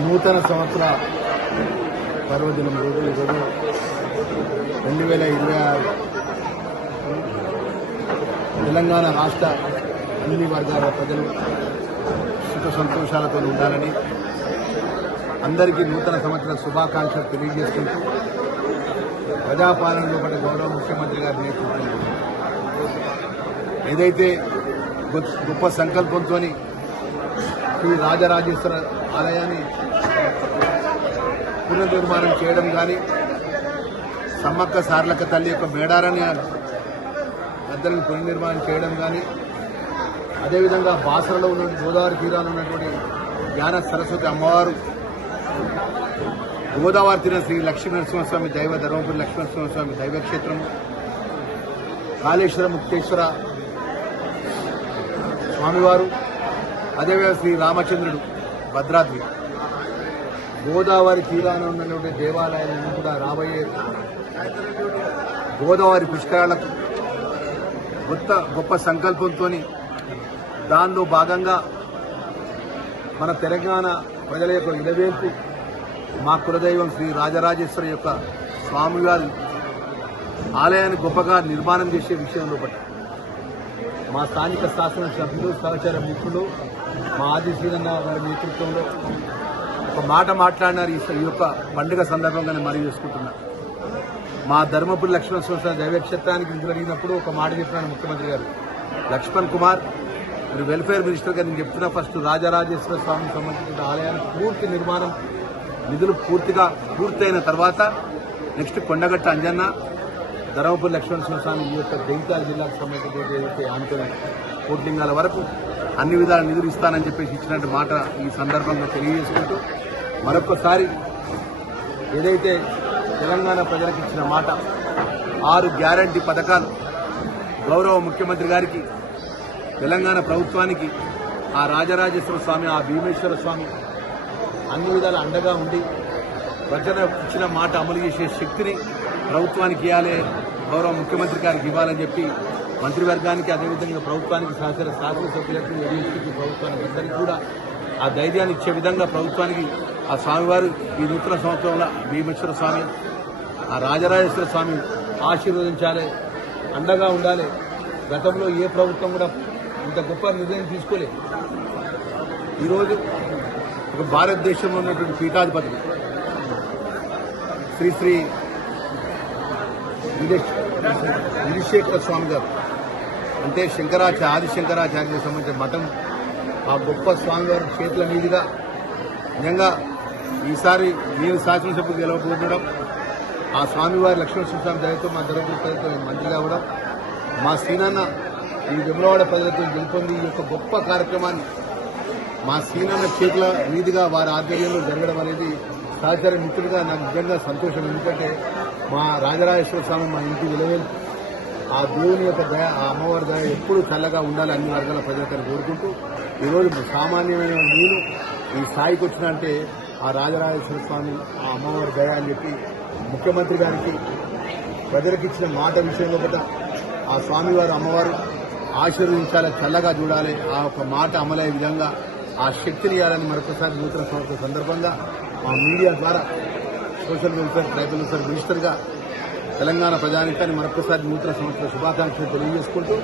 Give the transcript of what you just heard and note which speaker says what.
Speaker 1: నూతన సంవత్సర పర్వదినం రోజు ఈరోజు రెండు వేల ఇరవై ఆరు. తెలంగాణ రాష్ట్ర అన్ని వర్గాల ప్రజలు సుఖ సంతోషాలతో ఉండాలని అందరికీ నూతన సంవత్సర శుభాకాంక్షలు తెలియజేసుకుంటూ ప్రజాపాలనలో పడే గౌరవ ముఖ్యమంత్రి గారి నేతృత్వంలో ఏదైతే గొప్ప సంకల్పంతో ఈ రాజరాజేశ్వర ఆలయాన్ని పునర్నిర్మాణం చేయడం కానీ సమ్మక్క సార్లక తల్లి యొక్క మేడారాన్ని పెద్దలను పునర్నిర్మాణం చేయడం కానీ అదేవిధంగా బాసరలో ఉన్న గోదావరి తీరాన ఉన్నటువంటి జ్ఞాన సరస్వతి అమ్మవారు గోదావరి తీరం శ్రీ లక్ష్మీనరసింహస్వామి దైవ ధర్మపురి లక్ష్మీనరసింహస్వామి దైవక్షేత్రము కాళేశ్వర ముక్తేశ్వర స్వామివారు అదేవిధంగా శ్రీ రామచంద్రుడు భద్రాద్రి. గోదావరి తీరాన ఉన్నటువంటి దేవాలయాలను కూడా రాబోయే గోదావరి పుష్కరాలకు గొప్ప గొప్ప సంకల్పంతో దానిలో భాగంగా మన తెలంగాణ ప్రజల యొక్క ఇలవేంపు మా కులదైవం శ్రీ రాజరాజేశ్వరి యొక్క స్వామివారి ఆలయాన్ని గొప్పగా నిర్మాణం చేసే విషయంలో పట్ల. మా స్థానిక శాసన సభ్యులు సహచర మిత్రులు మా ఆది శ్రీరన్న గారి నేతృత్వంలో ఒక మాట మాట్లాడినారు ఈ యొక్క పండుగ సందర్భంగా నేను మనవి చేసుకుంటున్నా. మా ధర్మపురి లక్ష్మణ సంవత్సరం దైవక్షేత్రానికి జరిగినప్పుడు ఒక మాట చెప్పినాను ముఖ్యమంత్రి గారు. లక్ష్మణ్ కుమార్ మీరు వెల్ఫేర్ మినిస్టర్ గారు నేను చెప్తున్నా ఫస్ట్ రాజరాజేశ్వర స్వామికి సంబంధించిన ఆలయానికి పూర్తి నిర్మాణం నిధులు పూర్తిగా పూర్తయిన తర్వాత నెక్స్ట్ కొండగట్ట అంజన్న ధర్మపురి లక్ష్మణ స్వామి ఈ యొక్క జగిత్యాల జిల్లాకు సంబంధించినటువంటి ఏదైతే ఆంతోని కోట్లింగాల వరకు అన్ని విధాల నిధులు ఇస్తానని చెప్పేసి ఇచ్చినట్టు మాట ఈ సందర్భంగా తెలియజేసుకుంటూ మరొకసారి ఏదైతే తెలంగాణ ప్రజలకు ఇచ్చిన మాట ఆరు గ్యారంటీ పథకాలు గౌరవ ముఖ్యమంత్రి గారికి తెలంగాణ ప్రభుత్వానికి ఆ రాజరాజేశ్వర స్వామి ఆ భీమేశ్వర స్వామి అన్ని విధాల అండగా ఉండి ప్రజల ఇచ్చిన మాట అమలు చేసే శక్తిని ప్రభుత్వానికి ఇవ్వాలి గౌరవ ముఖ్యమంత్రి గారికి ఇవ్వాలని చెప్పి మంత్రివర్గానికి అదేవిధంగా ప్రభుత్వానికి సహచర శాసనసభ్యులకు ఎడిఎస్పీకి ప్రభుత్వానికి అందరికీ కూడా ఆ ధైర్యాన్ని ఇచ్చే విధంగా ప్రభుత్వానికి ఆ స్వామివారు ఈ నూతన సంవత్సరంలో భీమేశ్వర స్వామి ఆ రాజరాజేశ్వర స్వామి ఆశీర్వదించాలి అండగా ఉండాలి. గతంలో ఏ ప్రభుత్వం కూడా ఇంత గొప్ప నిర్ణయం తీసుకోలేదు ఈరోజు ఒక భారతదేశంలో ఉన్నటువంటి పీఠాధిపతులు శ్రీ శ్రీ విధుశేఖర స్వామి గారు. అంటే శంకరాచార్య ఆది శంకరాచార్యకు సంబంధించిన మఠం. ఆ గొప్ప స్వామివారి చేతుల మీదుగా నిజంగా ఈసారి నేను శాసనసభకు గెలవబోతుండడం ఆ స్వామివారి లక్ష్మణ స్వామి దయతో మా ధర్మపురి ప్రజలతో మంత్రి కావడం మా సీనన్న ఈ విమలవాడ ప్రజలతో గెలుపొంది ఈ యొక్క గొప్ప కార్యక్రమాన్ని మా సీనన్న చేతుల మీదుగా వారి ఆధ్వర్యంలో జరగడం అనేది సహచర మిత్రుడిగా నాకు నిజంగా సంతోషం ఎందుకంటే మా రాజరాజేశ్వర స్వామి మా ఇంటి విలువలు ఆ దేవుని యొక్క దయ ఆ అమ్మవారి దయ ఎప్పుడు చల్లగా ఉండాలి అన్ని వర్గాల ప్రజలకని కోరుకుంటూ ఈరోజు సామాన్యమైన నేను ఈ స్థాయికి వచ్చినంటే ఆ రాజరాజేశ్వర స్వామి ఆ అమ్మవారి దయ అని చెప్పి ముఖ్యమంత్రి గారికి ప్రజలకు ఇచ్చిన మాట విషయంలో కూడా ఆ స్వామివారు అమ్మవారు ఆశీర్వదించాలి చల్లగా చూడాలి. ఆ యొక్క మాట అమలయ్యే విధంగా ఆ శక్తిని ఇవ్వాలని మరొకసారి నూతన సంవత్సరం సందర్భంగా మా మీడియా ద్వారా సోషల్ వెల్ఫేర్ ట్రైబల్ వెల్ఫేర్ మినిస్టర్గా తెలంగాణ ప్రజానికాన్ని మరొకసారి నూతన సంవత్సర శుభాకాంక్షలు తెలియజేసుకుంటూ